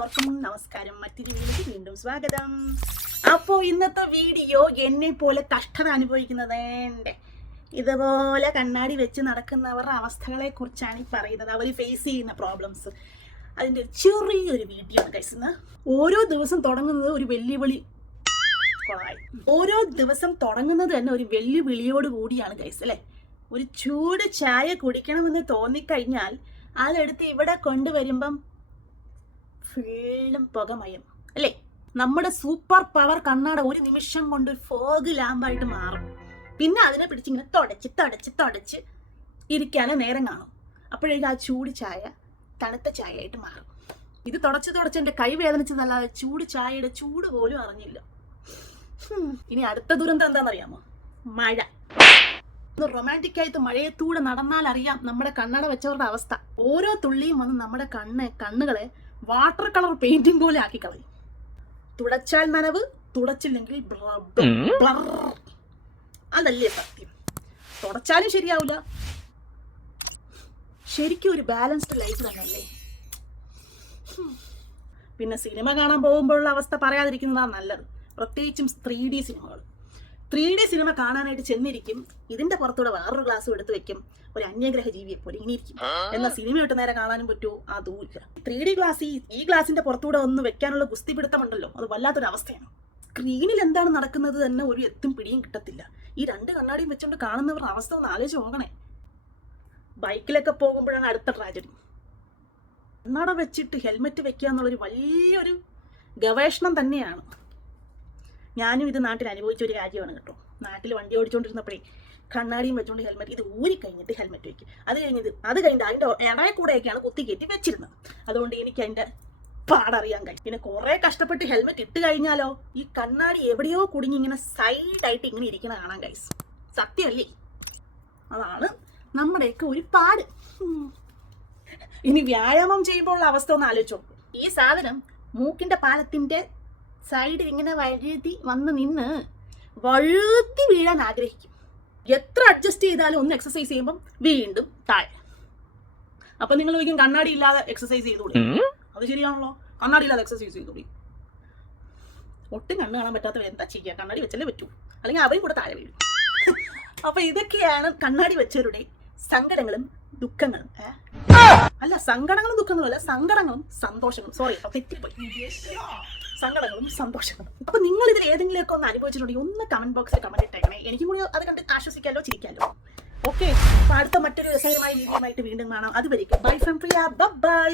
എല്ലാവർക്കും നമസ്കാരം. മറ്റൊരു വീഡിയോയ്ക്ക് വീണ്ടും സ്വാഗതം. അപ്പോൾ ഇന്നത്തെ വീഡിയോ എന്നെ പോലെ കഷ്ടത അനുഭവിക്കുന്നത് എന്റെ. ഇതുപോലെ കണ്ണാടി വെച്ച് നടക്കുന്നവരുടെ അവസ്ഥകളെ കുറിച്ചാണ് ഈ പറയുന്നത്. അവർ ഫേസ് ചെയ്യുന്ന പ്രോബ്ലംസ് അതിന്റെ ചെറിയൊരു വീഡിയോ ആണ് കഴിച്ചുന്നത് ഓരോ ദിവസം തുടങ്ങുന്നത് ഒരു വെല്ലുവിളി. ഓരോ ദിവസം തുടങ്ങുന്നത് തന്നെ ഒരു വെല്ലുവിളിയോട് കൂടിയാണ് ഗൈസ് അല്ലേ? ഒരു ചൂട് ചായ കുടിക്കണമെന്ന് തോന്നിക്കഴിഞ്ഞാൽ അതെടുത്ത് ഇവിടെ കൊണ്ടുവരുമ്പം ഫുള്ളും പുകമയം അല്ലേ? നമ്മുടെ സൂപ്പർ പവർ കണ്ണാട ഒരു നിമിഷം കൊണ്ട് ഒരു ഫോഗ് ലാമ്പായിട്ട് മാറും. പിന്നെ അതിനെ പിടിച്ചിങ്ങനെ തുടച്ച് തുടച്ച് തുടച്ച് ഇരിക്കാനേ നേരം കാണും. അപ്പോഴേക്കും ആ ചൂട് ചായ തണുത്ത ചായ ആയിട്ട് മാറും. ഇത് തുടച്ച് തുടച്ച് എന്റെ കൈ വേദനിച്ചതല്ലാതെ ചൂട് ചായയുടെ ചൂട് പോലും അറിഞ്ഞില്ല. ഇനി അടുത്ത ദുരന്തം എന്താണെന്നറിയാമോ? മഴ. റൊമാന്റിക് ആയിട്ട് മഴയത്തൂടെ നടന്നാൽ അറിയാം നമ്മുടെ കണ്ണട വെച്ചവരുടെ അവസ്ഥ. ഓരോ തുള്ളിയും വന്ന് നമ്മുടെ കണ്ണ് കണ്ണുകളെ വാട്ടർ കളർ പെയിന്റിംഗ് പോലെ ആക്കി കളയും. തുടച്ചാൽ നനവ് തുടച്ചില്ലെങ്കിൽ അതല്ലേ സത്യം. തുടച്ചാലും ശരിയാവില്ല ശരിക്കും ഒരു ബാലൻസ്ഡ് ലൈഫ് തന്നെയല്ലേ? പിന്നെ സിനിമ കാണാൻ പോകുമ്പോഴുള്ള അവസ്ഥ പറയാതിരിക്കുന്നതാണ് നല്ലത്. പ്രത്യേകിച്ചും ത്രീ ഡി സിനിമകൾ. ത്രീ ഡി സിനിമ കാണാനായിട്ട് ചെന്നിരിക്കും. ഇതിന്റെ പുറത്തൂടെ വേറൊരു ഗ്ലാസ് എടുത്ത് വെക്കും. ഒരു അന്യഗ്രഹ ജീവിയെ പോലെ ഇങ്ങനെ ഇരിക്കും എന്നാൽ സിനിമ ഇട്ട് നേരെ കാണാനും പറ്റുമോ അതുമില്ല ത്രീ ഡി ഗ്ലാസ് ഈ ഈ ഗ്ലാസിന്റെ പുറത്തൂടെ ഒന്ന് വെക്കാനുള്ള ഗുസ്തി പിടുത്തമുണ്ടല്ലോ അത് വല്ലാത്തൊരു അവസ്ഥയാണ്. സ്ക്രീനിൽ എന്താണ് നടക്കുന്നത് തന്നെ ഒരു എത്തും പിടിയും കിട്ടത്തില്ല. ഈ രണ്ട് കണ്ണാടിയും വെച്ചുകൊണ്ട് കാണുന്നവരുടെ അവസ്ഥ ഒന്ന് ആലോചിച്ച് നോക്കണേ. ബൈക്കിലൊക്കെ പോകുമ്പോഴാണ് അടുത്ത ട്രാജഡി. കണ്ണട വെച്ചിട്ട് ഹെൽമെറ്റ് വെക്കുക എന്നുള്ളൊരു വലിയൊരു ഗവേഷണം തന്നെയാണ്. ഞാനും ഇത് നാട്ടിൽ അനുഭവിച്ച ഒരു കാര്യമാണ് കേട്ടോ. നാട്ടിൽ വണ്ടി ഓടിച്ചുകൊണ്ടിരുന്നപ്പോഴേ കണ്ണാടിയും വെച്ചുകൊണ്ട് ഹെൽമെറ്റ് ഇത് ഊരി കഴിഞ്ഞിട്ട് ഹെൽമെറ്റ് വെക്കും. അത് കഴിഞ്ഞത് അത് കഴിഞ്ഞിട്ട് അതിന്റെ ഇടയിൽ കൂടെയൊക്കെയാണ് കുത്തി കയറ്റി വെച്ചിരുന്നത്. അതുകൊണ്ട് എനിക്ക് അതിന്റെ പാടറിയാൻ കഴിയും. പിന്നെ കുറേ കഷ്ടപ്പെട്ട് ഹെൽമെറ്റ് ഇട്ട് കഴിഞ്ഞാലോ ഈ കണ്ണാടി എവിടെയോ കുടുങ്ങി ഇങ്ങനെ സൈഡായിട്ട് ഇങ്ങനെ ഇരിക്കണ കാണാൻ കഴിയും സത്യമല്ലേ അതാണ് നമ്മുടെയൊക്കെ ഒരു പാട്. ഇനി വ്യായാമം ചെയ്യുമ്പോൾ ഉള്ള അവസ്ഥ ഒന്ന് ആലോചിച്ചോ ഈ സാധനം മൂക്കിന്റെ പാലത്തിന്റെ സൈഡിൽ ഇങ്ങനെ വഴുതി വന്ന് നിന്ന് വഴുതി വീഴാൻ ആഗ്രഹിക്കും. എത്ര അഡ്ജസ്റ്റ് ചെയ്താലും ഒന്ന് എക്സസൈസ് ചെയ്യുമ്പം വീണ്ടും താഴെ. അപ്പൊ നിങ്ങൾ ചോദിക്കും കണ്ണാടി ഇല്ലാതെ എക്സസൈസ് ചെയ്തുകൂടി? അത് ശരിയാണല്ലോ. കണ്ണാടി ഇല്ലാതെ എക്സസൈസ് ചെയ്തുകൂടി? ഒട്ടും കണ്ണ് കാണാൻ പറ്റാത്തവർ എന്താ ചെയ്യുക കണ്ണാടി വെച്ചല്ലേ പറ്റൂ. അല്ലെങ്കിൽ അവയും കൂടെ താഴെ വീഴും. അപ്പൊ ഇതൊക്കെയാണ് കണ്ണാടി വെച്ചവരുടെ സങ്കടങ്ങളും ദുഃഖങ്ങളും. അല്ല സങ്കടങ്ങളും ദുഃഖങ്ങളും അല്ല സങ്കടങ്ങളും സന്തോഷങ്ങളും. സോറി തെറ്റിപ്പോയി. സങ്കടങ്ങളും സന്തോഷങ്ങളും. അപ്പൊ നിങ്ങൾ ഇതിൽ ഏതെങ്കിലുമൊക്കെ ഒന്ന് അനുഭവിച്ചിട്ടുണ്ടെങ്കിൽ ഒന്ന് കമന്റ് ബോക്സിൽ കമന്റ് ഇട്ടേക്കണേ. എനിക്കും കൂടി അത് കണ്ട് ആശ്വസിക്കാലോ ചിരിക്കാലോ. ഓക്കെ അടുത്ത മറ്റൊരു രസകരമായ രീതിയുമായിട്ട് വീണ്ടും കാണാം. അതുവരെയ്ക്കും ബൈ ഫ്രം പ്രിയ ബൈ